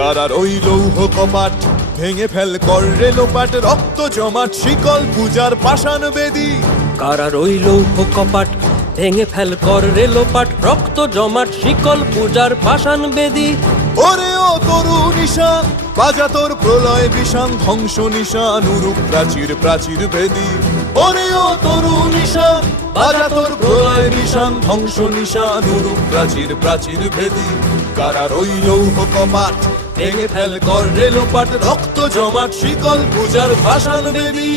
কারার ওই লৌহ কপাট ভেঙে ফেল কর রে লোপাট, রক্ত জমাট শিকল পূজার পাষাণ বেদী। কারার ওই লৌহ কপাট ভেঙে ফেল কর রে লোপাট, রক্ত জমাট শিকল পূজার পাষাণ বেদী। ওরে ও তরু নিশান বাজা তোর প্রলয় বিষান, ধ্বংস নিশান উরূপ প্রাচীর প্রাচীর বেদী। ওরে ও তরু নিশান বাজা তোর প্রলয় বিষান, ধ্বংস নিশান উরূপ প্রাচীর প্রাচীর বেদী। কারার ওই লৌহ কপাট ভেঙে ফেল কর রে লোপাট, রক্ত জমাট শিকল পূজার পাষাণ বেদী।